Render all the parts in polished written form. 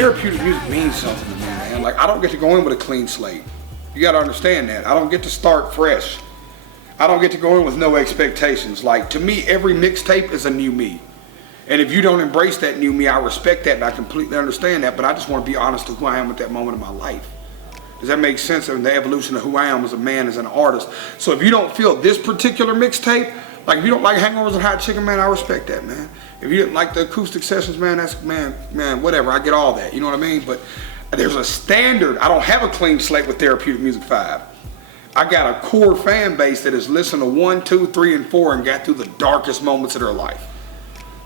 therapeutic music means something to me, man. Like, I don't get to go in with a clean slate. You gotta understand that. I don't get to start fresh. I don't get to go in with no expectations. Like, to me, every mixtape is a new me. And if you don't embrace that new me, I respect that and I completely understand that, but I just want to be honest to who I am at that moment in my life. Does that make sense? In the evolution of who I am as a man, as an artist. So if you don't feel this particular mixtape, like if you don't like Hangovers and Hot Chicken, man, I respect that, man. If you didn't like the acoustic sessions, man, that's, man, whatever, I get all that, you know what I mean? But there's a standard. I don't have a clean slate with Therapeutic Music 5. I got a core fan base that has listened to 1, 2, 3, and 4 and got through the darkest moments of their life.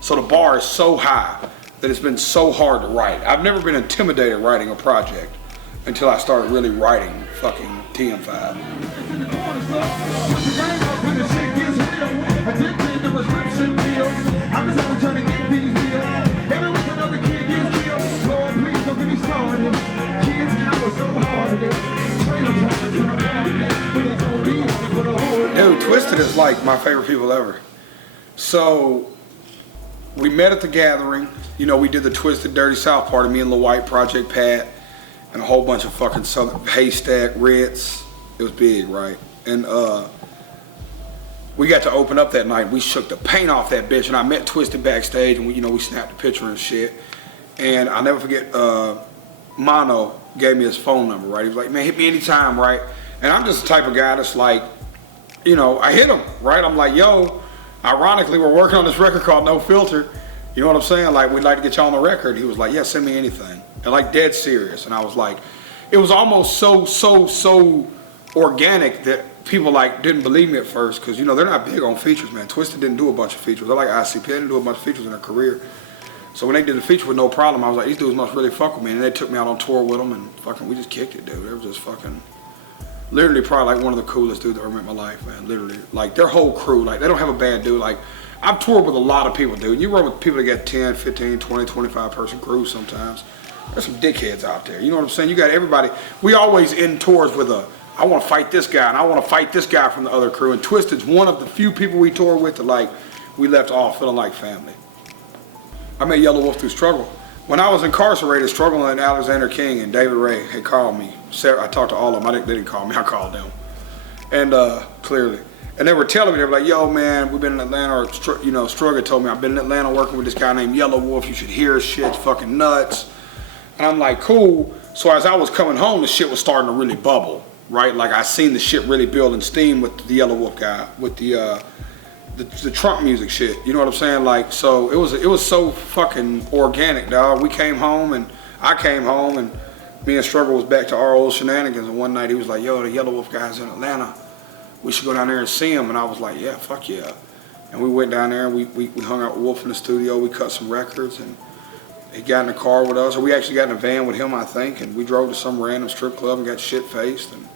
So the bar is so high that it's been so hard to write. I've never been intimidated writing a project until I started really writing fucking TM5. Dude, Twiztid is like my favorite people ever. So we met at the gathering. You know, we did the Twiztid Dirty South party, me and Lil White, Project Pat, and a whole bunch of fucking Southern Haystack, Ritz. It was big, right? And we got to open up that night. We shook the paint off that bitch, and I met Twiztid backstage, and we snapped a picture and shit. And I'll never forget, Mono gave me his phone number, right? He was like, man, hit me anytime, right? And I'm just the type of guy that's like, you know, I hit him, right? I'm like, yo, ironically, we're working on this record called No Filter. You know what I'm saying? Like, we'd like to get you on the record. He was like, yeah, send me anything. And like, dead serious. And I was like, it was almost so organic that people like didn't believe me at first, because, you know, they're not big on features, man. Twiztid didn't do a bunch of features. They're like ICP, they didn't do a bunch of features in their career. So when they did the feature with No Problem, I was like, these dudes must really fuck with me. And they took me out on tour with them, and fucking, we just kicked it, dude. They were just fucking, literally probably like one of the coolest dudes I've ever met in my life, man. Literally. Like, their whole crew, like, they don't have a bad dude. Like, I've toured with a lot of people, dude. You work with people that got 10, 15, 20, 25 person crews sometimes. There's some dickheads out there. You know what I'm saying? You got everybody. We always end tours with a, I want to fight this guy, and I want to fight this guy from the other crew. And Twiztid's one of the few people we tour with that, like, we left off feeling like family. I met Yelawolf through struggle. When I was incarcerated, struggling with Alexander King and David Ray had called me. I talked to all of them. They didn't call me. I called them. And clearly. And they were telling me, they were like, yo, man, we've been in Atlanta, or, you know, Struggle told me, I've been in Atlanta working with this guy named Yelawolf. You should hear his shit. It's fucking nuts. And I'm like, cool. So as I was coming home, the shit was starting to really bubble, right? Like, I seen the shit really building steam with the Yelawolf guy, with the Trump music shit. You know what I'm saying? Like, so it was so fucking organic, dog. We came home, and I came home, and me and Struggle was back to our old shenanigans. And one night he was like, yo, the Yelawolf guy's in Atlanta. We should go down there and see him. And I was like, yeah, fuck yeah. And we went down there, and we hung out with Wolf in the studio. We cut some records, and he got in the car with us. Or we actually got in a van with him, I think. And we drove to some random strip club and got shit-faced. And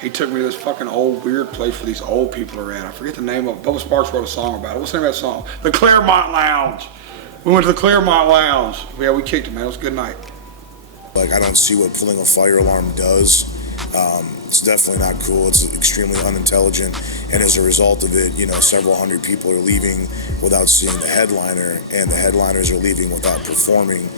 he took me to this fucking old weird place where these old people are at. I forget the name of it. Bubba Sparks wrote a song about it. What's the name of that song? The Claremont Lounge. We went to the Claremont Lounge. Yeah, we kicked it, man. It was a good night. Like, I don't see what pulling a fire alarm does. It's definitely not cool. It's extremely unintelligent. And as a result of it, you know, several hundred people are leaving without seeing the headliner, and the headliners are leaving without performing.